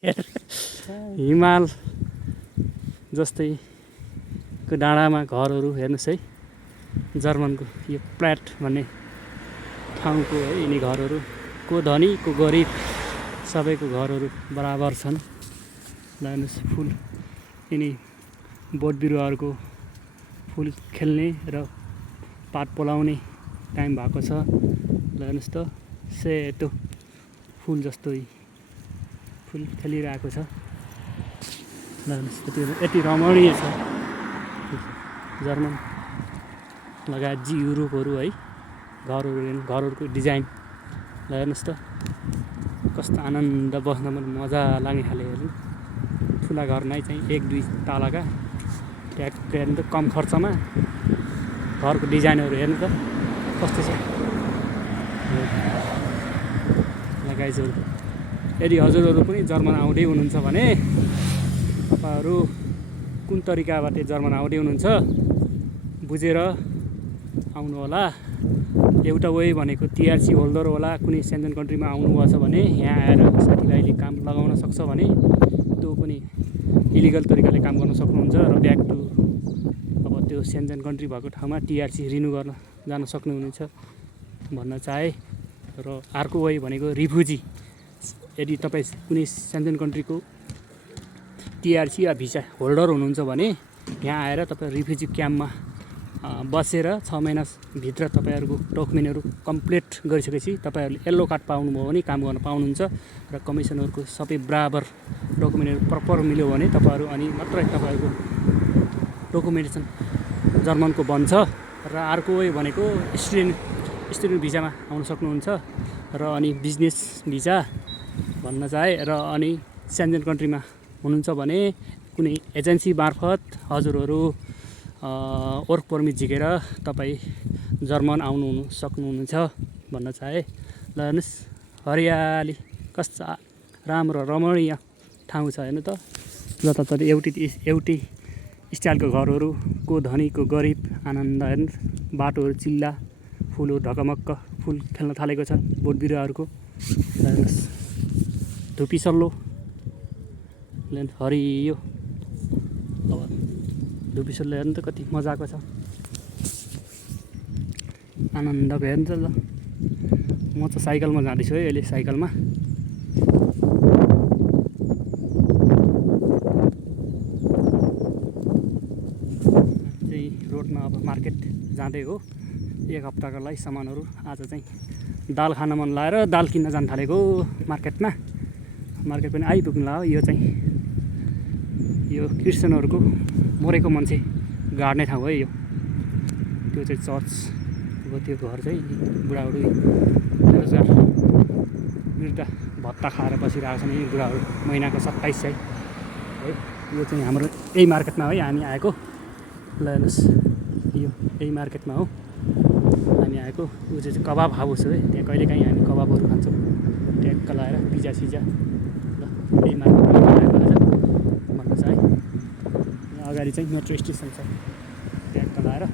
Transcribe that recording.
हिमाल जस्तैको डाँडामा घरहरू हेर्नुहोस् है। जर्मनको यो प्ल्याट भन्ने ठाउँको है यिनी घरहरू। को धनी को गरिब सबैको घरहरू बराबर छन्। ल हेर्नुहोस् फुल यिनी बोट बिरुवाहरूको फुल खेल्ने र पात पोलाउने टाइम भएको छ। ल हेर्नुहोस् त सेतो फुल जस्तो फुल खेलिरहेको छ। ल हेर्नुहोस् यति रमणीय छ जर्मन लगायत युरोपहरू है। घरहरूको डिजाइन ल हेर्नुहोस् त कस्तो आनन्द बस्न मजा लाग्ने खाले। हेर्नु ठुला घर नै चाहिँ 1-2 तलाका ट्याक्क हेर्नु त कम खर्चमा घरको डिजाइनहरू हेर्नु त कस्तो छ। गाइजहरू यदि हजुरहरू पनि जर्मन आउँदै हुनुहुन्छ भने तपाईँहरू कुन तरिकाबाट जर्मन आउँदै हुनुहुन्छ बुझेर आउनु होला। एउटा वे भनेको टिआरसी होल्डर होला। कुनै सेन्जन कन्ट्रीमा आउनुभएछ भने यहाँ आएर साथीभाइले काम लगाउन सक्छ भने त्यो पनि इलिगल तरिकाले काम गर्न सक्नुहुन्छ र ब्याक टु अब त्यो सेन्जन कन्ट्री भएको ठाउँमा टिआरसी रिन्यू गर्न जान सक्नुहुनेछ भन्न चाहे। र अर्को वे भनेको रिफ्युजी। यदि तपाईँ कुनै सेन्जन कन्ट्रीको टिआरसी या भिसा होल्डर हुनुहुन्छ भने यहाँ आएर तपाईँ रिफ्युजी क्याम्पमा बसेर 6 महिनाभित्र तपाईँहरूको डकुमेन्टहरू कम्प्लिट गरिसकेपछि तपाईँहरूले येल्लो कार्ड पाउनुभयो भने काम गर्न पाउनुहुन्छ र कमिसनहरूको सबै बराबर डकुमेन्टहरू प्रपर मिल्यो भने तपाईँहरू अनि मात्रै तपाईँहरूको डकुमेन्टेसन जर्मनको बन्छ। र अर्को वे भनेको स्टुडेन्ट भिजामा आउन सक्नुहुन्छ र अनि बिजनेस भिजा भन्न चाहे। र अनि सेन्जन कन्ट्रीमा हुनुहुन्छ भने कुनै एजेन्सी मार्फत हजुरहरू वर्क पर्मिट झिकेर तपाईँ जर्मन आउनु सक्नुहुनेछ भन्न चाहे। ल हेर्नुहोस् हरियाली कस्तो राम्रो रमणीय ठाउँ छ। हेर्नु त जताततै एउटै स्टाइलको घरहरू। को धनी को गरिब आनन्द। हेर्नु बाटोहरू चिल्ला फुलहरू ढकमक्क फुल खेल्न थालेको छ बोट बिरुवाहरूको। हेर्नुहोस् धुपीसल्लो हरियो। अब धुपीसल्लो हेर्नु त कति मजाको छ आनन्दको। हेर्नु त ल म त साइकलमा जाँदैछु है अहिले साइकलमा। चाहिँ रोडमा अब मार्केट जाँदै हो। 1 हप्ताको लागि सामानहरू आज चाहिँ दाल खान मन लागेर दाल किन्न जान थालेको मार्केटमा। मार्केट पनि आइपुग्नु लाग्यो। यो चाहिँ यो क्रिस्चियनहरूको मरेको मान्छे गाड्ने ठाउँ है यो। त्यो चाहिँ चर्च हो। त्यो घर चाहिँ बुढाबुढी बेरोजगार वृद्ध भत्ता खाएर बसिरहेको छन् यी बुढाहरू महिनाको 27 है। यो चाहिँ हाम्रो यही मार्केटमा है हामी आएको। ल हेर्नुहोस् यो यही मार्केटमा हो हामी आएको। यो चाहिँ कबाब हाउस हो है। त्यहाँ कहिलेकाहीँ हामी कबाबहरू खान्छौँ ट्याक्क लगाएर पिज्जा सिजा। ल यही मार्केटमा आएको आज भन्न चाहे। अगाडि चाहिँ मेट्रो स्टेसन छ ट्याक्क लगाएर।